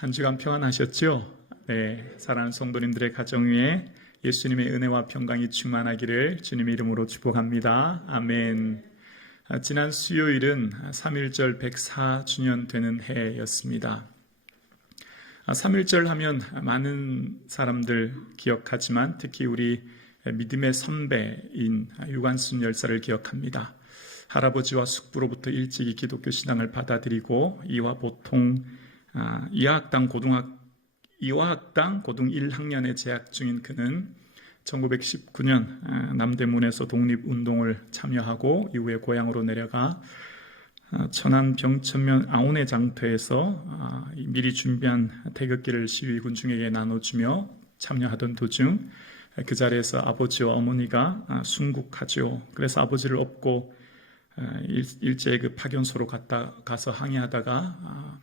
한 주간 평안하셨죠? 네, 사랑하는 성도님들의 가정 위에 예수님의 은혜와 평강이 충만하기를 주님의 이름으로 축복합니다. 아멘. 지난 수요일은 3.1절 104주년 되는 해였습니다. 3.1절 하면 많은 사람들 기억하지만 특히 우리 믿음의 선배인 유관순 열사를 기억합니다. 할아버지와 숙부로부터 일찍이 기독교 신앙을 받아들이고 이화 고등 1학년에 재학 중인 그는 1919년 남대문에서 독립운동을 참여하고 이후에 고향으로 내려가 천안 병천면 아온의 장터에서 미리 준비한 태극기를 시위 군중에게 나눠주며 참여하던 도중 그 자리에서 아버지와 어머니가 순국하죠. 그래서 아버지를 업고 일제히 그 파견소로 가서 항해하다가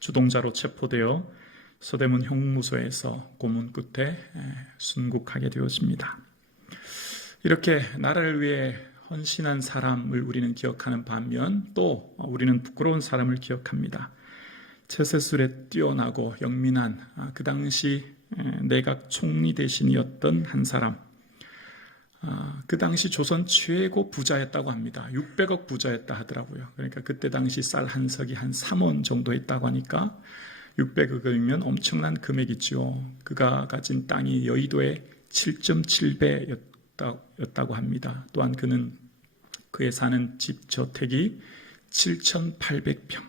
주동자로 체포되어 서대문 형무소에서 고문 끝에 순국하게 되었습니다. 이렇게 나라를 위해 헌신한 사람을 우리는 기억하는 반면 또 우리는 부끄러운 사람을 기억합니다. 처세술에 뛰어나고 영민한 그 당시 내각 총리 대신이었던 한 사람, 그 당시 조선 최고 부자였다고 합니다. 600억 부자였다 하더라고요. 그러니까 그때 당시 쌀 한 석이 한 3원 정도 했다고 하니까 600억이면 엄청난 금액이죠. 그가 가진 땅이 여의도의 7.7배였다고 합니다. 또한 그의 사는 집 저택이 7,800평.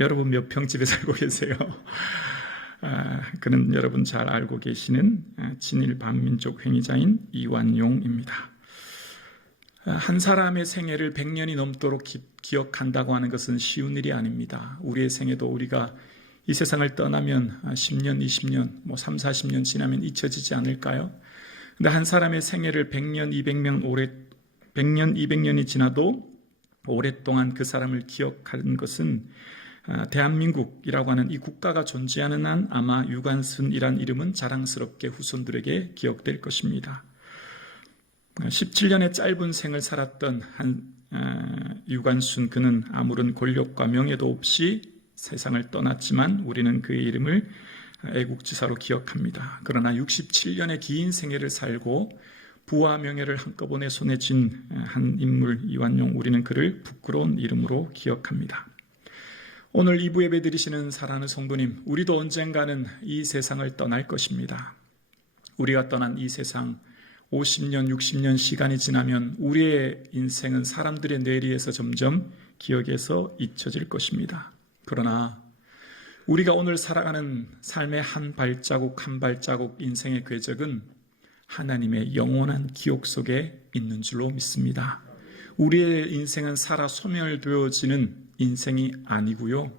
여러분 몇 평 집에 살고 계세요? 그는 여러분 잘 알고 계시는 진일 반민족 행위자인 이완용입니다. 한 사람의 생애를 100년이 넘도록 기억한다고 하는 것은 쉬운 일이 아닙니다. 우리의 생애도 우리가 이 세상을 떠나면 10년, 20년, 3, 40년 지나면 잊혀지지 않을까요? 근데 한 사람의 생애를 100년, 200년이 지나도 오랫동안 그 사람을 기억하는 것은 대한민국이라고 하는 이 국가가 존재하는 한 아마 유관순이란 이름은 자랑스럽게 후손들에게 기억될 것입니다. 17년의 짧은 생을 살았던 유관순, 그는 아무런 권력과 명예도 없이 세상을 떠났지만 우리는 그의 이름을 애국지사로 기억합니다. 그러나 67년의 긴 생애를 살고 부와 명예를 한꺼번에 손에 쥔 한 인물 이완용, 우리는 그를 부끄러운 이름으로 기억합니다. 오늘 2부 예배 드리시는 사랑하는 성도님, 우리도 언젠가는 이 세상을 떠날 것입니다. 우리가 떠난 이 세상 50년, 60년 시간이 지나면 우리의 인생은 사람들의 뇌리에서 점점 기억에서 잊혀질 것입니다. 그러나 우리가 오늘 살아가는 삶의 한 발자국 한 발자국 인생의 궤적은 하나님의 영원한 기억 속에 있는 줄로 믿습니다. 우리의 인생은 살아 소멸되어지는 인생이 아니고요,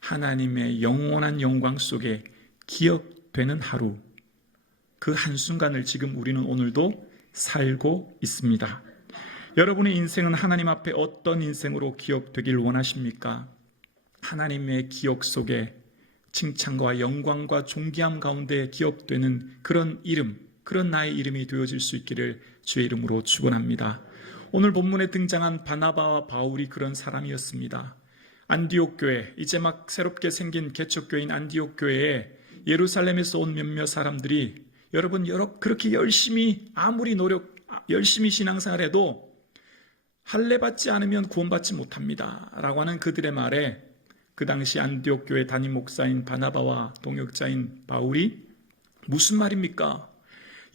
하나님의 영원한 영광 속에 기억되는 하루, 그 한순간을 지금 우리는 오늘도 살고 있습니다. 여러분의 인생은 하나님 앞에 어떤 인생으로 기억되길 원하십니까? 하나님의 기억 속에 칭찬과 영광과 존귀함 가운데 기억되는 그런 이름, 그런 나의 이름이 되어질 수 있기를 주의 이름으로 축원합니다. 오늘 본문에 등장한 바나바와 바울이 그런 사람이었습니다. 안디옥 교회, 이제 막 새롭게 생긴 개척교회인 안디옥 교회에 예루살렘에서 온 몇몇 사람들이 여러분 그렇게 열심히 열심히 신앙생활해도 할례 받지 않으면 구원받지 못합니다 라고 하는 그들의 말에 그 당시 안디옥 교회 담임 목사인 바나바와 동역자인 바울이 무슨 말입니까?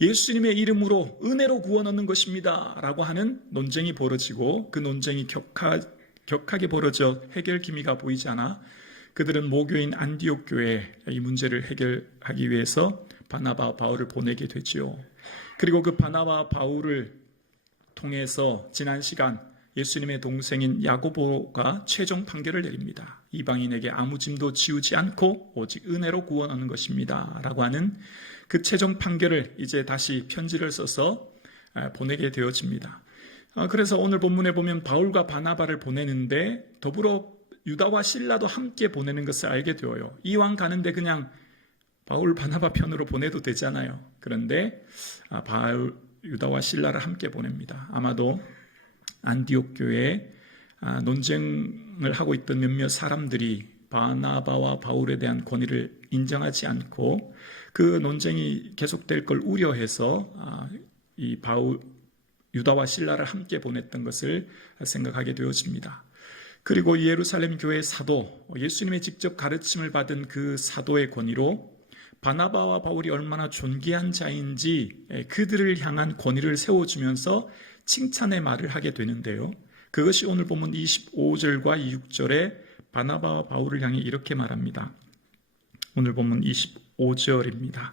예수님의 이름으로 은혜로 구원 얻는 것입니다 라고 하는 논쟁이 벌어지고, 그 논쟁이 격하게 벌어져 해결 기미가 보이지 않아 그들은 모교인 안디옥 교회에 이 문제를 해결하기 위해서 바나바와 바울을 보내게 되지요. 그리고 그 바나바와 바울을 통해서 지난 시간 예수님의 동생인 야고보가 최종 판결을 내립니다. 이방인에게 아무 짐도 지우지 않고 오직 은혜로 구원하는 것입니다 라고 하는 그 최종 판결을 이제 다시 편지를 써서 보내게 되어집니다. 그래서 오늘 본문에 보면 바울과 바나바를 보내는데 더불어 유다와 실라도 함께 보내는 것을 알게 되어요. 이왕 가는데 그냥 바울 바나바 편으로 보내도 되잖아요. 그런데 바울 유다와 실라를 함께 보냅니다. 아마도 안디옥 교회에 논쟁을 하고 있던 몇몇 사람들이 바나바와 바울에 대한 권위를 인정하지 않고 그 논쟁이 계속될 걸 우려해서 이 유다와 실라를 함께 보냈던 것을 생각하게 되어집니다. 그리고 예루살렘 교회 사도, 예수님의 직접 가르침을 받은 그 사도의 권위로 바나바와 바울이 얼마나 존귀한 자인지 그들을 향한 권위를 세워주면서 칭찬의 말을 하게 되는데요. 그것이 오늘 본문 25절과 26절에 바나바와 바울을 향해 이렇게 말합니다. 오늘 본문 25절입니다.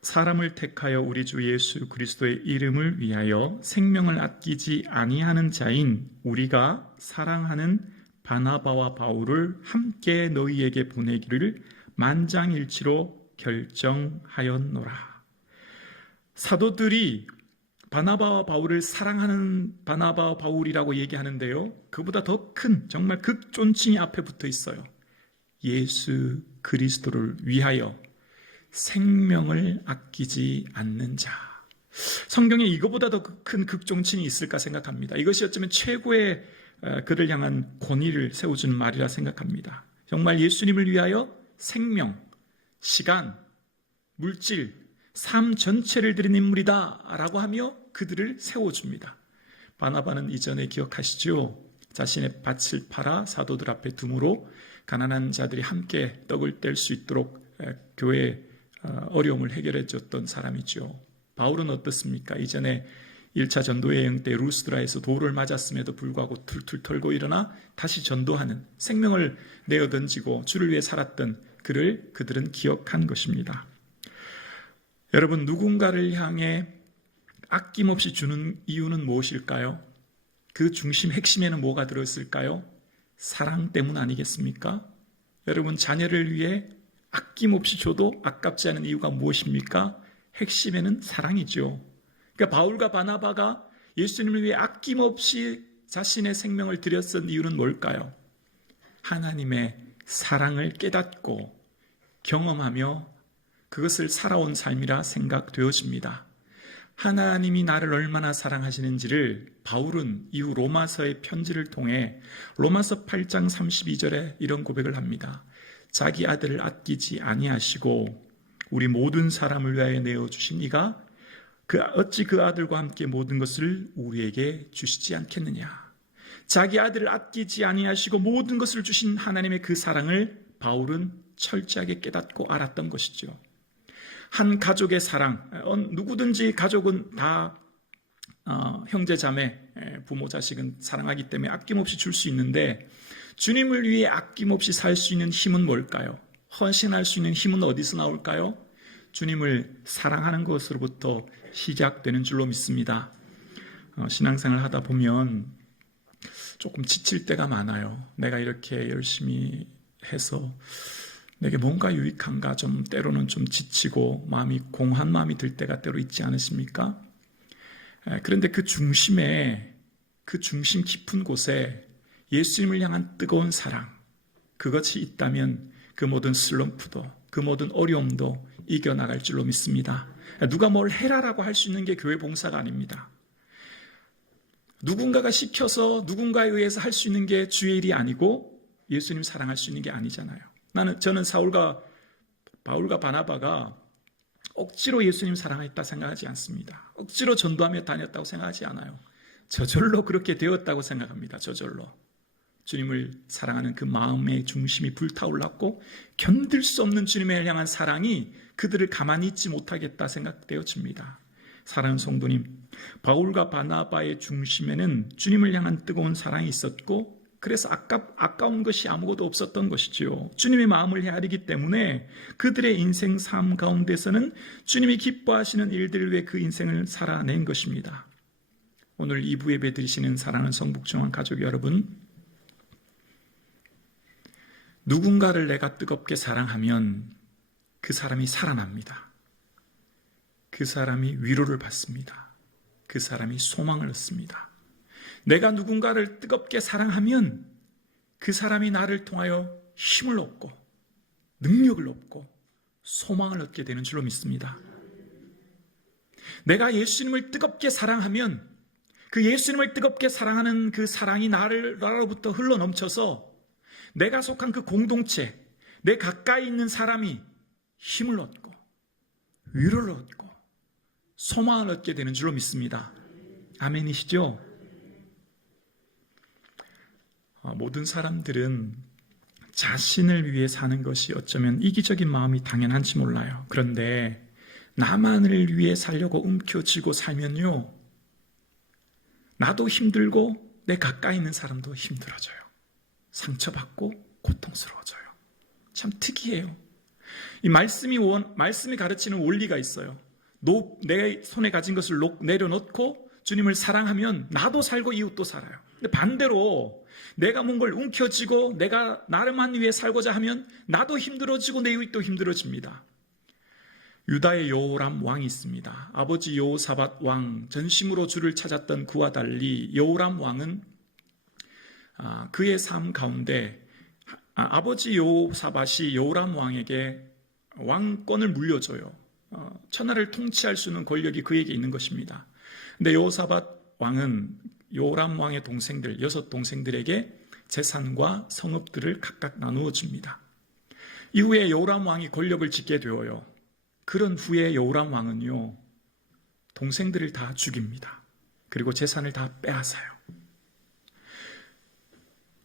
사람을 택하여 우리 주 예수 그리스도의 이름을 위하여 생명을 아끼지 아니하는 자인 우리가 사랑하는 바나바와 바울을 함께 너희에게 보내기를 만장일치로 결정하였노라. 사도들이 바나바와 바울을 사랑하는 바나바와 바울이라고 얘기하는데요, 그보다 더 큰 정말 극존칭이 앞에 붙어 있어요. 예수 그리스도를 위하여 생명을 아끼지 않는 자. 성경에 이거보다 더 큰 극존칭이 있을까 생각합니다. 이것이 어쩌면 최고의 그를 향한 권위를 세워주는 말이라 생각합니다. 정말 예수님을 위하여 생명, 시간, 물질, 삶 전체를 드린 인물이다 라고 하며 그들을 세워줍니다. 바나바는 이전에 기억하시죠? 자신의 밭을 팔아 사도들 앞에 둠으로 가난한 자들이 함께 떡을 뗄 수 있도록 교회의 어려움을 해결해 줬던 사람이죠. 바울은 어떻습니까? 이전에 1차 전도 여행 때 루스드라에서 돌을 맞았음에도 불구하고 툴툴 털고 일어나 다시 전도하는, 생명을 내어 던지고 주를 위해 살았던 그들은 기억한 것입니다. 여러분, 누군가를 향해 아낌없이 주는 이유는 무엇일까요? 그 중심, 핵심에는 뭐가 들어있을까요? 사랑 때문 아니겠습니까? 여러분, 자녀를 위해 아낌없이 줘도 아깝지 않은 이유가 무엇입니까? 핵심에는 사랑이죠. 그러니까 바울과 바나바가 예수님을 위해 아낌없이 자신의 생명을 드렸던 이유는 뭘까요? 하나님의 사랑을 깨닫고 경험하며 그것을 살아온 삶이라 생각되어집니다. 하나님이 나를 얼마나 사랑하시는지를 바울은 이후 로마서의 편지를 통해 로마서 8장 32절에 이런 고백을 합니다. 자기 아들을 아끼지 아니하시고 우리 모든 사람을 위하여 내어주신 이가 어찌 그 아들과 함께 모든 것을 우리에게 주시지 않겠느냐. 자기 아들을 아끼지 아니하시고 모든 것을 주신 하나님의 그 사랑을 바울은 철저하게 깨닫고 알았던 것이죠. 한 가족의 사랑, 누구든지 가족은 다 형제 자매, 부모 자식은 사랑하기 때문에 아낌없이 줄 수 있는데 주님을 위해 아낌없이 살 수 있는 힘은 뭘까요? 헌신할 수 있는 힘은 어디서 나올까요? 주님을 사랑하는 것으로부터 시작되는 줄로 믿습니다. 신앙생활을 하다 보면 조금 지칠 때가 많아요. 내가 이렇게 열심히 해서 내게 뭔가 유익한가, 좀 때로는 좀 지치고 마음이 공한 마음이 들 때가 때로 있지 않으십니까? 그런데 그 중심 깊은 곳에 예수님을 향한 뜨거운 사랑, 그것이 있다면 그 모든 슬럼프도, 그 모든 어려움도 이겨나갈 줄로 믿습니다. 누가 뭘 해라라고 할 수 있는 게 교회 봉사가 아닙니다. 누군가가 시켜서 누군가에 의해서 할 수 있는 게 주의 일이 아니고 예수님 사랑할 수 있는 게 아니잖아요. 저는 바울과 바나바가 억지로 예수님 사랑했다 생각하지 않습니다. 억지로 전도하며 다녔다고 생각하지 않아요. 저절로 그렇게 되었다고 생각합니다. 저절로. 주님을 사랑하는 그 마음의 중심이 불타올랐고 견딜 수 없는 주님을 향한 사랑이 그들을 가만히 있지 못하겠다 생각되어집니다. 사랑하는 성도님, 바울과 바나바의 중심에는 주님을 향한 뜨거운 사랑이 있었고 그래서 아까운 것이 아무것도 없었던 것이지요. 주님의 마음을 헤아리기 때문에 그들의 인생 삶 가운데서는 주님이 기뻐하시는 일들을 위해 그 인생을 살아낸 것입니다. 오늘 2부 예배 드리시는 사랑하는 성북중앙 가족 여러분, 누군가를 내가 뜨겁게 사랑하면 그 사람이 살아납니다. 그 사람이 위로를 받습니다. 그 사람이 소망을 얻습니다. 내가 누군가를 뜨겁게 사랑하면 그 사람이 나를 통하여 힘을 얻고 능력을 얻고 소망을 얻게 되는 줄로 믿습니다. 내가 예수님을 뜨겁게 사랑하면 그 예수님을 뜨겁게 사랑하는 그 사랑이 나로부터 흘러넘쳐서 내가 속한 그 공동체, 내 가까이 있는 사람이 힘을 얻고 위로를 얻고 소망을 얻게 되는 줄로 믿습니다. 아멘이시죠? 모든 사람들은 자신을 위해 사는 것이 어쩌면 이기적인 마음이 당연한지 몰라요. 그런데 나만을 위해 살려고 움켜쥐고 살면요, 나도 힘들고 내 가까이 있는 사람도 힘들어져요. 상처받고 고통스러워져요. 참 특이해요. 이 말씀이 가르치는 원리가 있어요. 내 손에 가진 것을 내려놓고 주님을 사랑하면 나도 살고 이웃도 살아요. 근데 반대로 내가 뭔가를 움켜쥐고 내가 나를만 위해 살고자 하면 나도 힘들어지고 내 이웃도 힘들어집니다. 유다의 여호람 왕이 있습니다. 아버지 여호사밧 왕, 전심으로 주를 찾았던 그와 달리 여호람 왕은 그의 삶 가운데 아버지 여호사밧이 여호람 왕에게 왕권을 물려줘요. 천하를 통치할 수 있는 권력이 그에게 있는 것입니다. 근데 여호사밧 왕은 여호람 왕의 동생들, 6 동생들에게 재산과 성읍들을 각각 나누어 줍니다. 이후에 여호람 왕이 권력을 쥐게 되어요. 그런 후에 여호람 왕은요, 동생들을 다 죽입니다. 그리고 재산을 다 빼앗아요.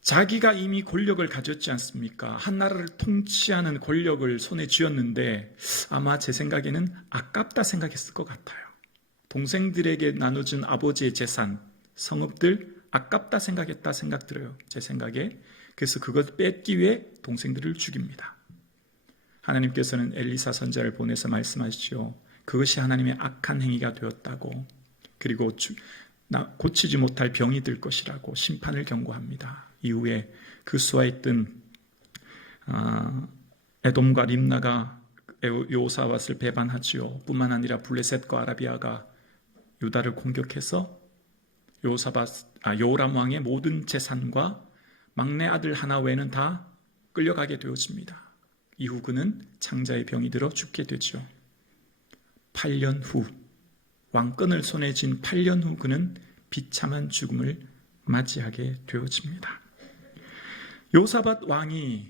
자기가 이미 권력을 가졌지 않습니까? 한 나라를 통치하는 권력을 손에 쥐었는데 아마 제 생각에는 아깝다 생각했을 것 같아요. 동생들에게 나눠준 아버지의 재산, 성읍들 아깝다 생각했다 생각 들어요. 제 생각에. 그래서 그것 뺏기 위해 동생들을 죽입니다. 하나님께서는 엘리사 선지자를 보내서 말씀하시죠. 그것이 하나님의 악한 행위가 되었다고, 그리고 고치지 못할 병이 들 것이라고 심판을 경고합니다. 이후에 그 수하에 있던 에돔과 림나가 여호사밧을 배반하지요. 뿐만 아니라 블레셋과 아라비아가 유다를 공격해서 여호람 왕의 모든 재산과 막내 아들 하나 외에는 다 끌려가게 되어집니다. 이후 그는 창자의 병이 들어 죽게 되죠. 8년 후, 왕권을 손에 쥔 8년 후 그는 비참한 죽음을 맞이하게 되어집니다. 여호사밧 왕이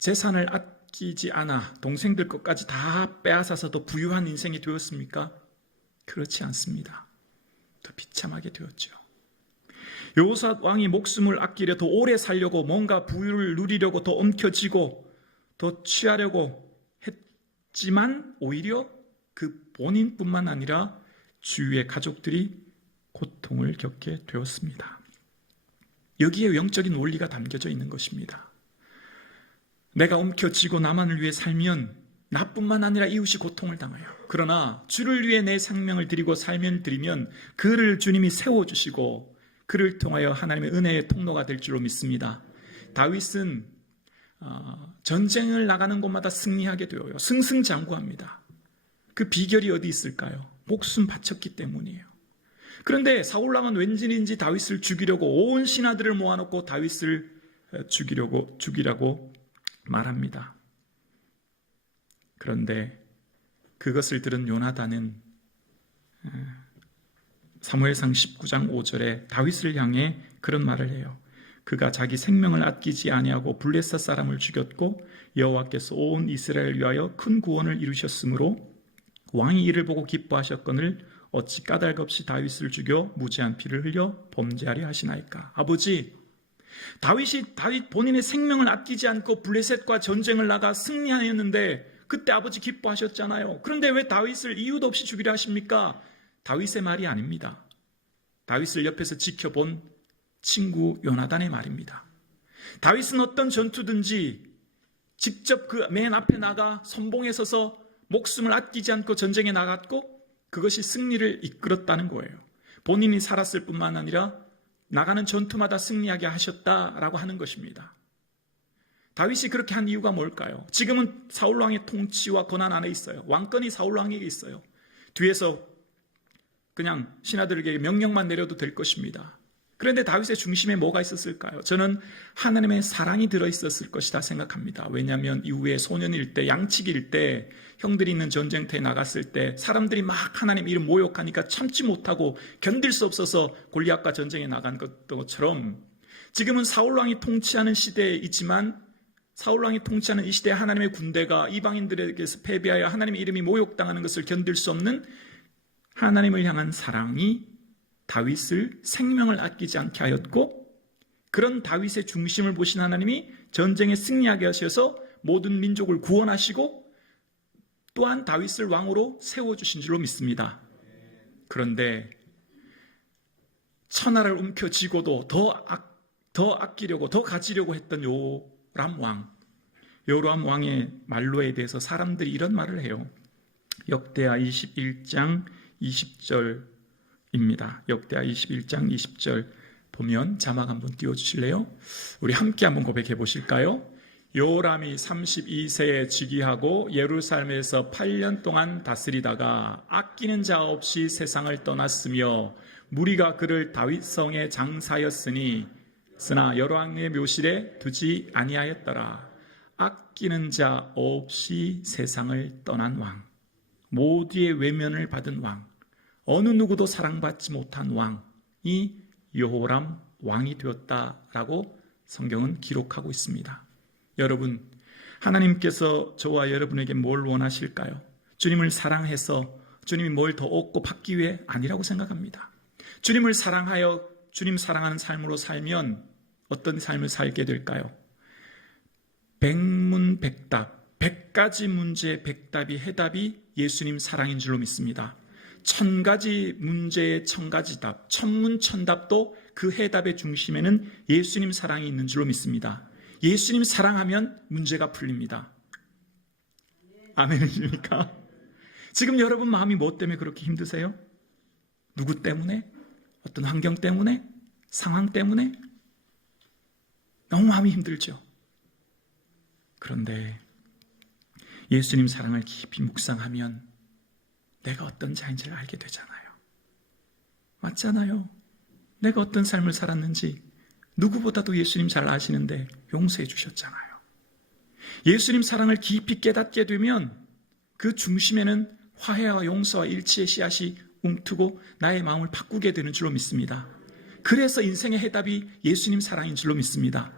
재산을 아끼지 않아 동생들 것까지 다 빼앗아서 더 부유한 인생이 되었습니까? 그렇지 않습니다. 더 비참하게 되었죠. 여호사밧 왕이 목숨을 아끼려 더 오래 살려고 뭔가 부유를 누리려고 더 엉켜쥐고 더 취하려고 했지만 오히려 그 본인뿐만 아니라 주위의 가족들이 고통을 겪게 되었습니다. 여기에 영적인 원리가 담겨져 있는 것입니다. 내가 엉켜쥐고 나만을 위해 살면 나뿐만 아니라 이웃이 고통을 당해요. 그러나 주를 위해 내 생명을 드리고 삶을 드리면 그를 주님이 세워주시고 그를 통하여 하나님의 은혜의 통로가 될 줄로 믿습니다. 다윗은 전쟁을 나가는 곳마다 승리하게 되어요. 승승장구합니다. 그 비결이 어디 있을까요? 목숨 바쳤기 때문이에요. 그런데 사울왕은 왠지인지 다윗을 죽이려고 온 신하들을 모아놓고 다윗을 죽이라고 말합니다. 그런데 그것을 들은 요나단은 사무엘상 19장 5절에 다윗을 향해 그런 말을 해요. 그가 자기 생명을 아끼지 아니하고 블레셋 사람을 죽였고 여호와께서 온 이스라엘을 위하여 큰 구원을 이루셨으므로 왕이 이를 보고 기뻐하셨거늘 어찌 까닭없이 다윗을 죽여 무지한 피를 흘려 범죄하려 하시나이까. 아버지, 다윗 본인의 생명을 아끼지 않고 블레셋과 전쟁을 나가 승리하였는데 그때 아버지 기뻐하셨잖아요. 그런데 왜 다윗을 이유도 없이 죽이려 하십니까? 다윗의 말이 아닙니다. 다윗을 옆에서 지켜본 친구 요나단의 말입니다. 다윗은 어떤 전투든지 직접 그 맨 앞에 나가 선봉에 서서 목숨을 아끼지 않고 전쟁에 나갔고 그것이 승리를 이끌었다는 거예요. 본인이 살았을 뿐만 아니라 나가는 전투마다 승리하게 하셨다라고 하는 것입니다. 다윗이 그렇게 한 이유가 뭘까요? 지금은 사울왕의 통치와 권한 안에 있어요. 왕권이 사울왕에게 있어요. 뒤에서 그냥 신하들에게 명령만 내려도 될 것입니다. 그런데 다윗의 중심에 뭐가 있었을까요? 저는 하나님의 사랑이 들어있었을 것이다 생각합니다. 왜냐하면 이후에 소년일 때, 양치기일 때, 형들이 있는 전쟁터에 나갔을 때 사람들이 막 하나님 이름 모욕하니까 참지 못하고 견딜 수 없어서 골리앗과 전쟁에 나간 것처럼 지금은 사울왕이 통치하는 시대에 있지만 사울왕이 통치하는 이 시대에 하나님의 군대가 이방인들에게서 패배하여 하나님의 이름이 모욕당하는 것을 견딜 수 없는 하나님을 향한 사랑이 다윗을 생명을 아끼지 않게 하였고, 그런 다윗의 중심을 보신 하나님이 전쟁에 승리하게 하셔서 모든 민족을 구원하시고 또한 다윗을 왕으로 세워주신 줄로 믿습니다. 그런데 천하를 움켜쥐고도 더 아끼려고, 더 가지려고 했던 요람 왕의 말로에 대해서 사람들이 이런 말을 해요. 역대하 21장 20절입니다. 역대하 21장 20절 보면 자막 한번 띄워주실래요? 우리 함께 한번 고백해 보실까요? 요람이 32세에 즉위하고 예루살렘에서 8년 동안 다스리다가 아끼는 자 없이 세상을 떠났으며 무리가 그를 다윗성에 장사하였으니 쓰나 여호와의 묘실에 두지 아니하였더라. 아끼는 자 없이 세상을 떠난 왕, 모두의 외면을 받은 왕, 어느 누구도 사랑받지 못한 왕이 여호람 왕이 되었다라고 성경은 기록하고 있습니다. 여러분, 하나님께서 저와 여러분에게 뭘 원하실까요? 주님을 사랑해서 주님이 뭘 더 얻고 받기 위해 아니라고 생각합니다. 주님을 사랑하여 주님 사랑하는 삶으로 살면 어떤 삶을 살게 될까요? 백문백답, 100가지 문제의 백답이 해답이 예수님 사랑인 줄로 믿습니다. 1000가지 문제의 1000가지 답, 천문천답도 그 해답의 중심에는 예수님 사랑이 있는 줄로 믿습니다. 예수님 사랑하면 문제가 풀립니다. 아멘이십니까? 지금 여러분 마음이 뭐 때문에 그렇게 힘드세요? 누구 때문에? 어떤 환경 때문에? 상황 때문에? 너무 마음이 힘들죠. 그런데 예수님 사랑을 깊이 묵상하면 내가 어떤 자인지를 알게 되잖아요. 맞잖아요. 내가 어떤 삶을 살았는지 누구보다도 예수님 잘 아시는데 용서해 주셨잖아요. 예수님 사랑을 깊이 깨닫게 되면 그 중심에는 화해와 용서와 일치의 씨앗이 움트고 나의 마음을 바꾸게 되는 줄로 믿습니다. 그래서 인생의 해답이 예수님 사랑인 줄로 믿습니다.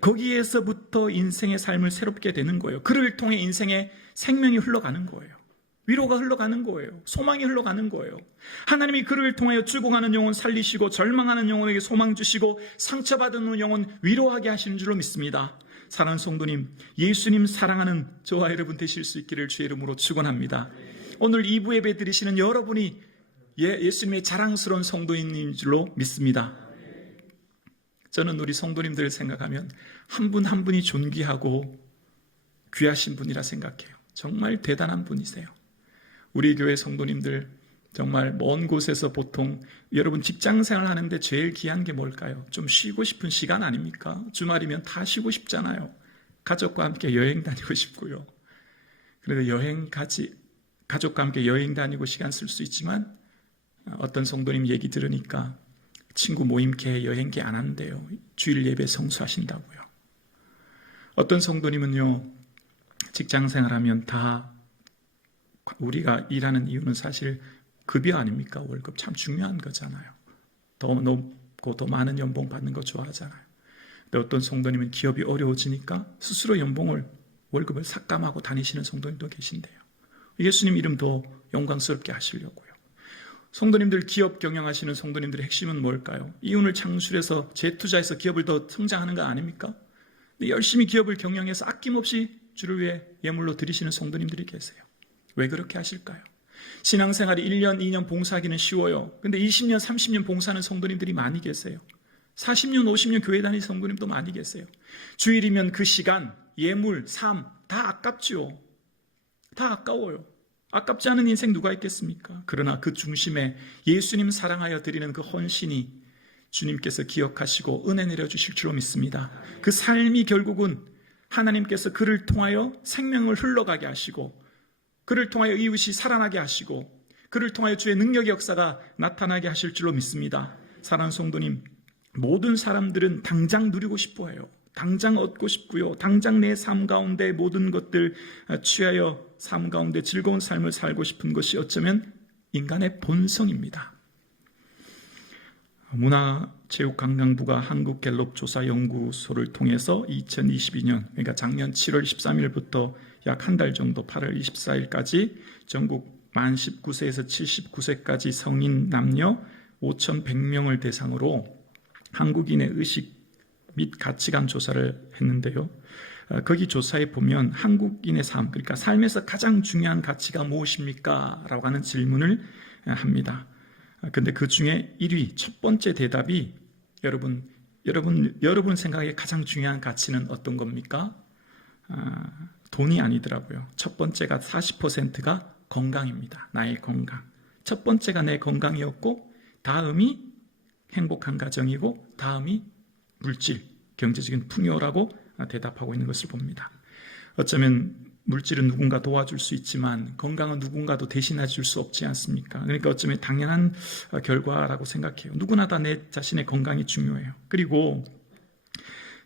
거기에서부터 인생의 삶을 새롭게 되는 거예요. 그를 통해 인생의 생명이 흘러가는 거예요. 위로가 흘러가는 거예요. 소망이 흘러가는 거예요. 하나님이 그를 통하여 죽어가는 영혼 살리시고 절망하는 영혼에게 소망 주시고 상처받은 영혼 위로하게 하시는 줄로 믿습니다. 사랑하는 성도님, 예수님 사랑하는 저와 여러분 되실 수 있기를 주의 이름으로 축원합니다. 오늘 2부 예배 드리시는 여러분이 예수님의 자랑스러운 성도인 줄로 믿습니다. 저는 우리 성도님들을 생각하면 한 분 한 분이 존귀하고 귀하신 분이라 생각해요. 정말 대단한 분이세요. 우리 교회 성도님들 정말 먼 곳에서 보통 여러분 직장생활 하는데 제일 귀한 게 뭘까요? 좀 쉬고 싶은 시간 아닙니까? 주말이면 다 쉬고 싶잖아요. 가족과 함께 여행 다니고 싶고요. 그래도 가족과 함께 여행 다니고 시간 쓸 수 있지만 어떤 성도님 얘기 들으니까 친구 모임케 여행계 안 한대요. 주일 예배 성수하신다고요. 어떤 성도님은요, 직장생활하면 다 우리가 일하는 이유는 사실 급여 아닙니까? 월급 참 중요한 거잖아요. 더 높고 더 많은 연봉 받는 거 좋아하잖아요. 근데 어떤 성도님은 기업이 어려워지니까 스스로 월급을 삭감하고 다니시는 성도님도 계신데요. 예수님 이름도 영광스럽게 하시려고요. 성도님들 기업 경영하시는 성도님들의 핵심은 뭘까요? 이윤을 창출해서 재투자해서 기업을 더 성장하는 거 아닙니까? 근데 열심히 기업을 경영해서 아낌없이 주를 위해 예물로 드리시는 성도님들이 계세요. 왜 그렇게 하실까요? 신앙생활이 1년, 2년 봉사하기는 쉬워요. 근데 20년, 30년 봉사하는 성도님들이 많이 계세요. 40년, 50년 교회 다니는 성도님도 많이 계세요. 주일이면 그 시간, 예물, 삶 다 아깝지요. 다 아까워요. 아깝지 않은 인생 누가 있겠습니까? 그러나 그 중심에 예수님 사랑하여 드리는 그 헌신이 주님께서 기억하시고 은혜 내려주실 줄로 믿습니다. 그 삶이 결국은 하나님께서 그를 통하여 생명을 흘러가게 하시고 그를 통하여 이웃이 살아나게 하시고 그를 통하여 주의 능력의 역사가 나타나게 하실 줄로 믿습니다. 사랑하는 성도님, 모든 사람들은 당장 누리고 싶어 해요. 당장 얻고 싶고요. 당장 내 삶 가운데 모든 것들 취하여 삶 가운데 즐거운 삶을 살고 싶은 것이 어쩌면 인간의 본성입니다. 문화체육관광부가 한국갤럽조사연구소를 통해서 2022년, 그러니까 작년 7월 13일부터 약 한 달 정도 8월 24일까지 전국 만 19세에서 79세까지 성인 남녀 5,100명을 대상으로 한국인의 의식 및 가치관 조사를 했는데요. 거기 조사에 보면 한국인의 삶, 그러니까 삶에서 가장 중요한 가치가 무엇입니까? 라고 하는 질문을 합니다. 근데 그 중에 1위, 첫 번째 대답이 여러분 생각에 가장 중요한 가치는 어떤 겁니까? 돈이 아니더라고요. 첫 번째가 40%가 건강입니다. 나의 건강. 첫 번째가 내 건강이었고, 다음이 행복한 가정이고, 다음이 물질, 경제적인 풍요라고 대답하고 있는 것을 봅니다. 어쩌면 물질은 누군가 도와줄 수 있지만 건강은 누군가도 대신해 줄 수 없지 않습니까? 그러니까 어쩌면 당연한 결과라고 생각해요. 누구나 다 내 자신의 건강이 중요해요. 그리고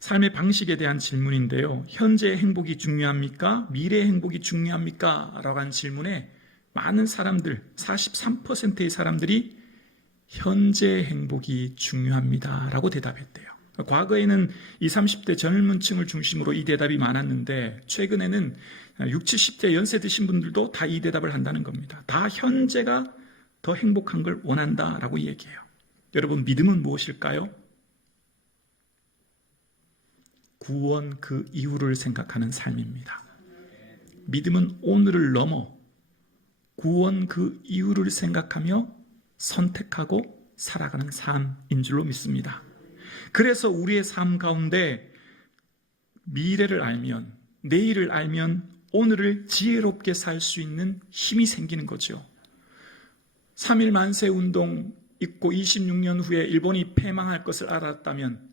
삶의 방식에 대한 질문인데요. 현재의 행복이 중요합니까? 미래의 행복이 중요합니까? 라고 하는 질문에 많은 사람들, 43%의 사람들이 현재의 행복이 중요합니다 라고 대답했대요. 과거에는 20, 30대 젊은 층을 중심으로 이 대답이 많았는데 최근에는 60, 70대 연세 드신 분들도 다 이 대답을 한다는 겁니다. 다 현재가 더 행복한 걸 원한다라고 얘기해요. 여러분, 믿음은 무엇일까요? 구원 그 이후를 생각하는 삶입니다. 믿음은 오늘을 넘어 구원 그 이후를 생각하며 선택하고 살아가는 삶인 줄로 믿습니다. 그래서 우리의 삶 가운데 미래를 알면, 내일을 알면 오늘을 지혜롭게 살 수 있는 힘이 생기는 거죠. 3.1 만세 운동 있고 26년 후에 일본이 패망할 것을 알았다면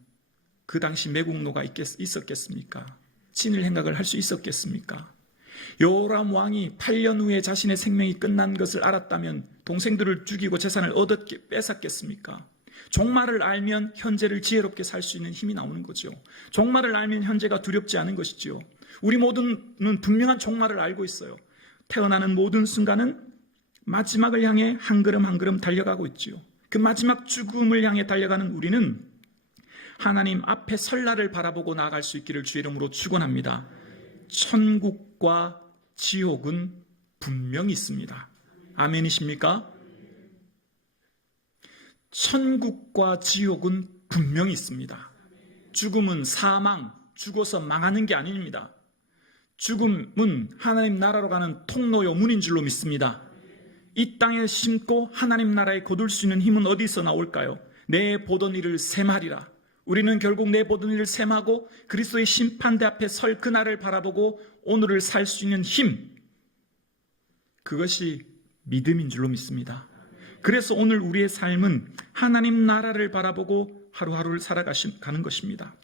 그 당시 매국노가 있었겠습니까? 친일 행각을 할 수 있었겠습니까? 여호람 왕이 8년 후에 자신의 생명이 끝난 것을 알았다면 동생들을 죽이고 재산을 뺏었겠습니까? 종말을 알면 현재를 지혜롭게 살 수 있는 힘이 나오는 거죠. 종말을 알면 현재가 두렵지 않은 것이지요. 우리 모두는 분명한 종말을 알고 있어요. 태어나는 모든 순간은 마지막을 향해 한 걸음 한 걸음 달려가고 있지요. 그 마지막 죽음을 향해 달려가는 우리는 하나님 앞에 설날을 바라보고 나아갈 수 있기를 주의 이름으로 축원합니다. 천국과 지옥은 분명히 있습니다. 아멘이십니까? 천국과 지옥은 분명히 있습니다. 죽음은 사망, 죽어서 망하는 게 아닙니다. 죽음은 하나님 나라로 가는 통로요 문인 줄로 믿습니다. 이 땅에 심고 하나님 나라에 거둘 수 있는 힘은 어디서 나올까요? 내 보던 이를 셈하리라. 우리는 결국 내 보던 이를 셈하고 그리스도의 심판대 앞에 설 그날을 바라보고 오늘을 살 수 있는 힘, 그것이 믿음인 줄로 믿습니다. 그래서 오늘 우리의 삶은 하나님 나라를 바라보고 하루하루를 살아가는 것입니다.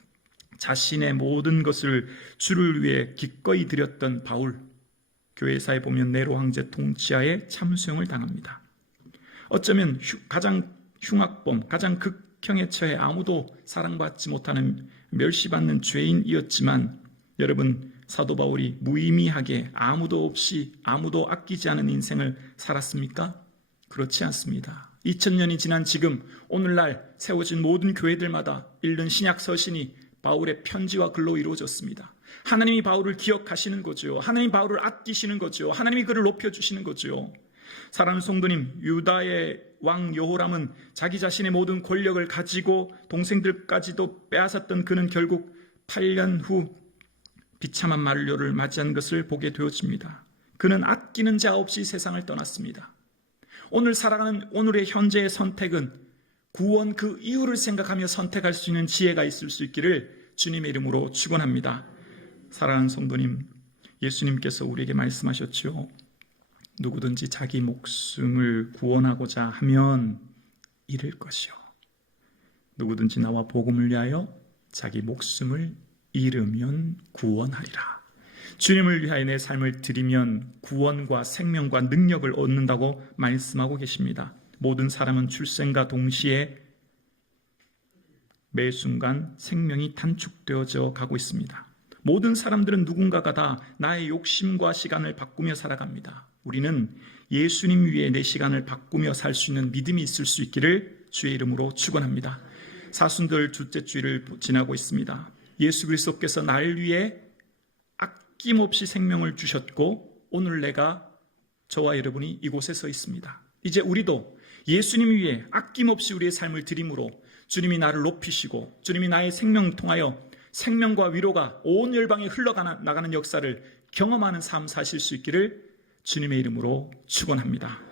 자신의 모든 것을 주를 위해 기꺼이 드렸던 바울, 교회사에 보면 네로 황제 통치하에 참수형을 당합니다. 어쩌면 가장 흉악범, 가장 극형에 처해 아무도 사랑받지 못하는 멸시받는 죄인이었지만 여러분, 사도 바울이 무의미하게 아무도 없이 아무도 아끼지 않은 인생을 살았습니까? 그렇지 않습니다. 2000년이 지난 지금 오늘날 세워진 모든 교회들마다 읽는 신약 서신이 바울의 편지와 글로 이루어졌습니다. 하나님이 바울을 기억하시는 거죠. 하나님이 바울을 아끼시는 거죠. 하나님이 그를 높여주시는 거죠. 사랑하는 성도님, 유다의 왕 여호람은 자기 자신의 모든 권력을 가지고 동생들까지도 빼앗았던 그는 결국 8년 후 비참한 만료를 맞이한 것을 보게 되어집니다. 그는 아끼는 자 없이 세상을 떠났습니다. 오늘 살아가는 오늘의 현재의 선택은 구원 그 이유를 생각하며 선택할 수 있는 지혜가 있을 수 있기를 주님의 이름으로 축원합니다. 사랑하는 성도님, 예수님께서 우리에게 말씀하셨죠. 누구든지 자기 목숨을 구원하고자 하면 잃을 것이요, 누구든지 나와 복음을 위하여 자기 목숨을 잃으면 구원하리라. 주님을 위하여 내 삶을 드리면 구원과 생명과 능력을 얻는다고 말씀하고 계십니다. 모든 사람은 출생과 동시에 매 순간 생명이 단축되어져 가고 있습니다. 모든 사람들은 누군가가 다 나의 욕심과 시간을 바꾸며 살아갑니다. 우리는 예수님 위에 내 시간을 바꾸며 살 수 있는 믿음이 있을 수 있기를 주의 이름으로 축원합니다. 사순절 둘째 주일을 지나고 있습니다. 예수 그리스도께서 날 위해 아낌없이 생명을 주셨고 오늘 내가 저와 여러분이 이곳에 서 있습니다. 이제 우리도 예수님 위에 아낌없이 우리의 삶을 드림으로 주님이 나를 높이시고 주님이 나의 생명을 통하여 생명과 위로가 온 열방에 흘러나가는 역사를 경험하는 삶 사실 수 있기를 주님의 이름으로 축원합니다.